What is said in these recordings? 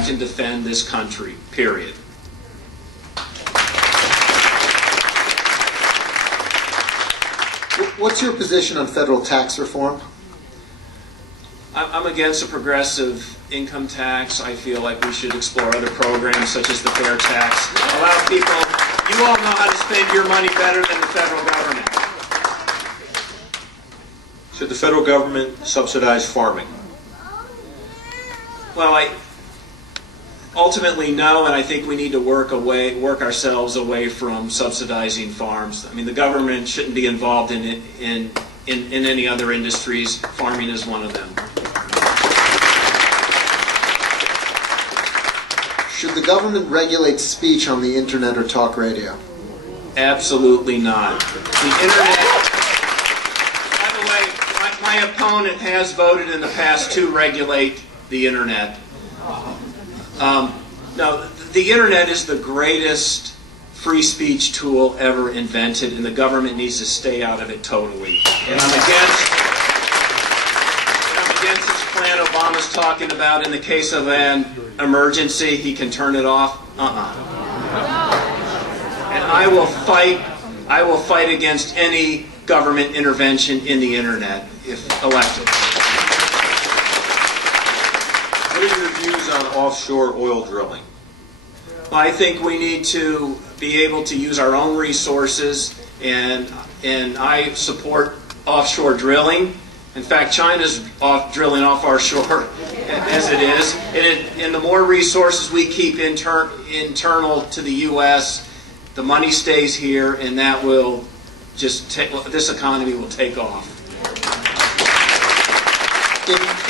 protect and defend this country, period. What's your position on federal tax reform? I'm against a progressive income tax. I feel like we should explore other programs such as the fair tax. Allow people, you all know how to spend your money better than the federal government. Should the federal government subsidize farming? Well, ultimately no, and I think we need to work ourselves away from subsidizing farms. I mean, the government shouldn't be involved in it in any other industries. Farming is one of them. Should the government regulate speech on the internet or talk radio? Absolutely not. The internet, by the way, my opponent has voted in the past to regulate the internet. No, the internet is the greatest free speech tool ever invented, and the government needs to stay out of it totally. And I'm against this plan Obama's talking about. In the case of an emergency, he can turn it off. And I will fight against any government intervention in the internet if elected. What are your views on offshore oil drilling? I think we need to be able to use our own resources, and I support offshore drilling. In fact, China's drilling off our shore as it is. And the more resources we keep internal to the U.S., the money stays here, and that will just this economy will take off.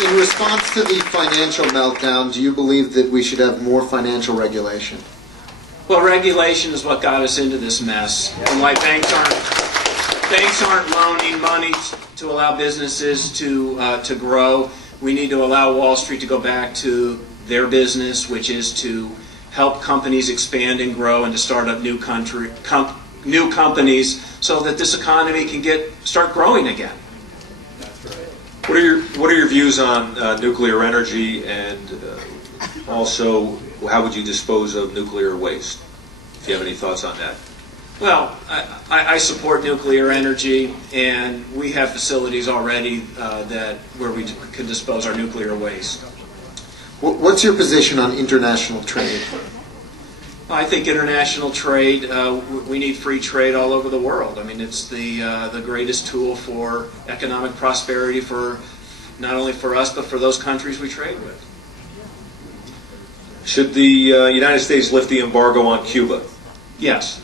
In response to the financial meltdown, do you believe that we should have more financial regulation? Well, regulation is what got us into this mess, and why banks aren't loaning money to allow businesses to grow. We need to allow Wall Street to go back to their business, which is to help companies expand and grow and to start up new companies so that this economy can start growing again. What are your views on nuclear energy, and also how would you dispose of nuclear waste? If you have any thoughts on that. Well, I support nuclear energy, and we have facilities already where we can dispose our nuclear waste. What's your position on international trade? I think international trade, we need free trade all over the world. I mean, it's the greatest tool for economic prosperity for not only for us, but for those countries we trade with. Should the United States lift the embargo on Cuba? Yes.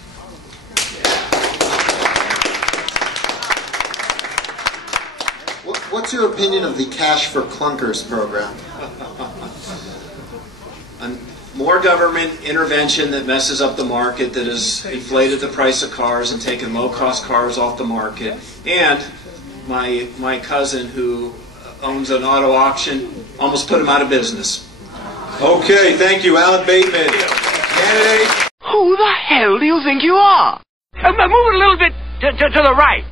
What's your opinion of the Cash for Clunkers program? More government intervention that messes up the market, that has inflated the price of cars and taken low-cost cars off the market. And my cousin, who owns an auto auction, almost put him out of business. Okay, thank you, Alan Bateman. Candidate. Who the hell do you think you are? Move it a little bit to the right.